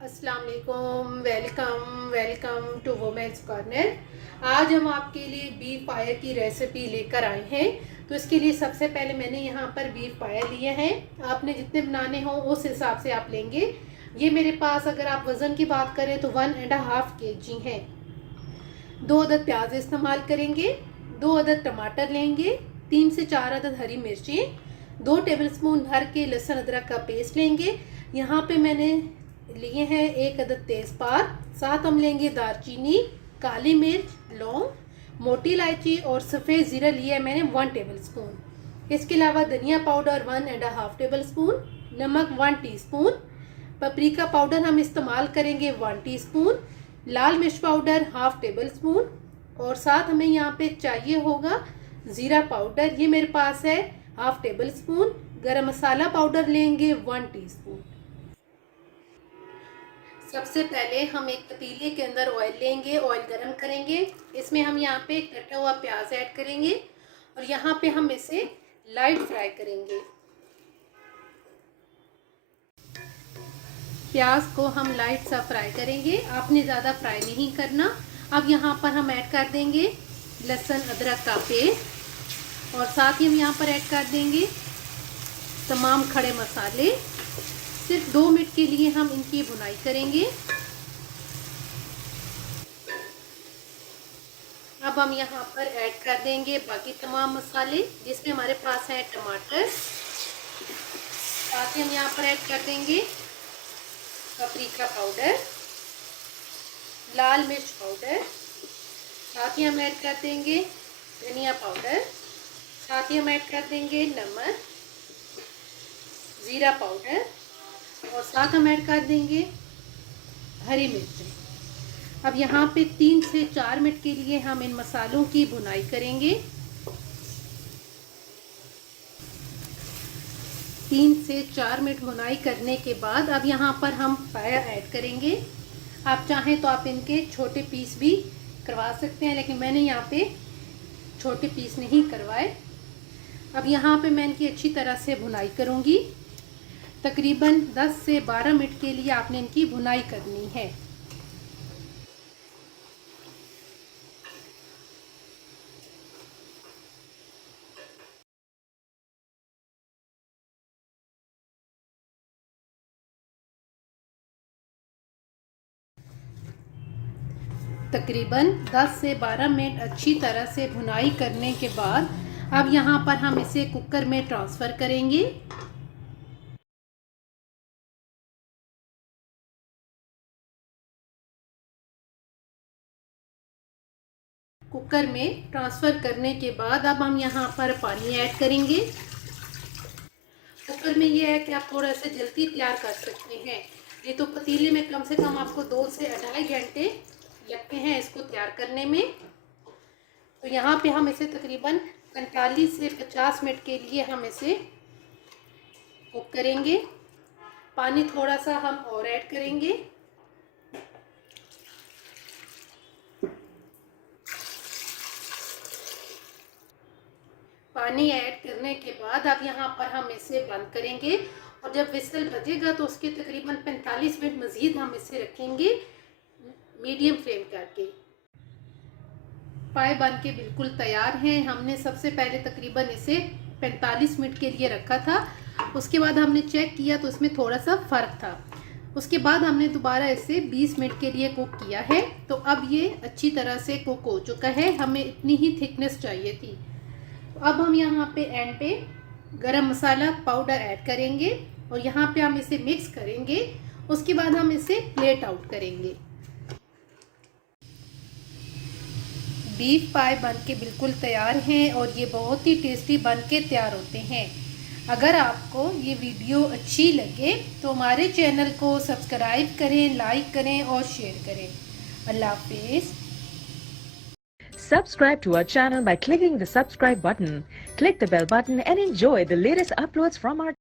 अस्सलाम वालेकुम, welcome to women's corner. आज हम आपके लिए बीफ पाया की रेसिपी लेकर आए हैं। तो इसके लिए सबसे पहले मैंने यहाँ पर बीफ पाया लिए हैं। आपने जितने बनाने हों उस हिसाब से आप लेंगे। ये मेरे पास अगर आप वज़न की बात करें तो 1.5 kg हैं। 2 अदद प्याज इस्तेमाल करेंगे, 2 अदद टमाटर लेंगे, 3 से 4 अदद हरी मिर्चें, 2 टेबलस्पून भर के लहसुन अदरक का पेस्ट लेंगे। यहाँ पे मैंने लिए हैं 1 अदद तेज़पात, साथ हम लेंगे दालचीनी, काली मिर्च, लौंग, मोटी इलायची और सफ़ेद ज़ीरा लिया है मैंने 1 टेबलस्पून। इसके अलावा धनिया पाउडर 1.5 टेबलस्पून, नमक 1 टीस्पून, पपरिका पाउडर हम इस्तेमाल करेंगे 1 टीस्पून, लाल मिर्च पाउडर 1/2 टेबलस्पून और साथ हमें यहाँ पे चाहिए होगा ज़ीरा पाउडर, ये मेरे पास है 1/2 टेबलस्पून। गरम मसाला पाउडर लेंगे 1 टीस्पून। सबसे पहले हम एक पतीले के अंदर ऑयल लेंगे, ऑयल गरम करेंगे। इसमें हम यहाँ पे कटा हुआ प्याज ऐड करेंगे और यहाँ पे हम इसे लाइट फ्राई करेंगे। प्याज को हम लाइट सा फ्राई करेंगे, आपने ज़्यादा फ्राई नहीं करना। अब यहाँ पर हम ऐड कर देंगे लहसुन अदरक का पेस्ट और साथ ही हम यहाँ पर ऐड कर देंगे तमाम खड़े मसाले। सिर्फ 2 मिनट के लिए हम इनकी भुनाई करेंगे। अब हम यहाँ पर ऐड कर देंगे बाकी तमाम मसाले, जिसमें हमारे पास है टमाटर। साथ ही हम यहाँ पर ऐड कर देंगे पपरिका पाउडर, लाल मिर्च पाउडर, साथ ही हम ऐड कर देंगे धनिया पाउडर, साथ ही हम ऐड कर देंगे नमक, ज़ीरा पाउडर और साथ हम ऐड कर देंगे हरी मिर्च। अब यहाँ पे 3 से 4 मिनट के लिए हम इन मसालों की भुनाई करेंगे। 3 से 4 मिनट भुनाई करने के बाद अब यहाँ पर हम पाया ऐड करेंगे। आप चाहें तो आप इनके छोटे पीस भी करवा सकते हैं, लेकिन मैंने यहाँ पे छोटे पीस नहीं करवाए। अब यहाँ पे मैं इनकी अच्छी तरह से भुनाई करूँगी। तकरीबन 10 से 12 मिनट के लिए आपने इनकी भुनाई करनी है। तकरीबन 10 से 12 मिनट अच्छी तरह से भुनाई करने के बाद अब यहाँ पर हम इसे कुकर में ट्रांसफ़र करेंगे। कुकर में ट्रांसफ़र करने के बाद अब हम यहाँ पर पानी ऐड करेंगे। कुकर में ये है कि आप थोड़ा सा जल्दी तैयार कर सकते हैं, ये तो पतीले में कम से कम आपको 2 से 2.5 घंटे लगते हैं इसको तैयार करने में। तो यहाँ पे हम इसे तकरीबन 45 से 50 मिनट के लिए हम इसे कुक करेंगे। पानी थोड़ा सा हम और ऐड करेंगे। पानी ऐड करने के बाद अब यहाँ पर हम इसे बंद करेंगे और जब विसल बजेगा तो उसके तकरीबन 45 मिनट मज़ीद हम इसे रखेंगे मीडियम फ्लेम करके। पाए बन के बिल्कुल तैयार हैं। हमने सबसे पहले तकरीबन इसे 45 मिनट के लिए रखा था, उसके बाद हमने चेक किया तो इसमें थोड़ा सा फ़र्क था। उसके बाद हमने दोबारा इसे 20 मिनट के लिए कुक किया है। तो अब ये अच्छी तरह से कुक हो चुका है, हमें इतनी ही थिकनेस चाहिए थी। अब हम यहाँ पे एंड पे गरम मसाला पाउडर ऐड करेंगे और यहाँ पे हम इसे मिक्स करेंगे। उसके बाद हम इसे प्लेट आउट करेंगे। बीफ पाए बन के बिल्कुल तैयार हैं और ये बहुत ही टेस्टी बन के तैयार होते हैं। अगर आपको ये वीडियो अच्छी लगे तो हमारे चैनल को सब्सक्राइब करें, लाइक करें और शेयर करें। अल्लाह हाफिज़। Subscribe to our channel by clicking the subscribe button. Click the bell button and enjoy the latest uploads from our channel.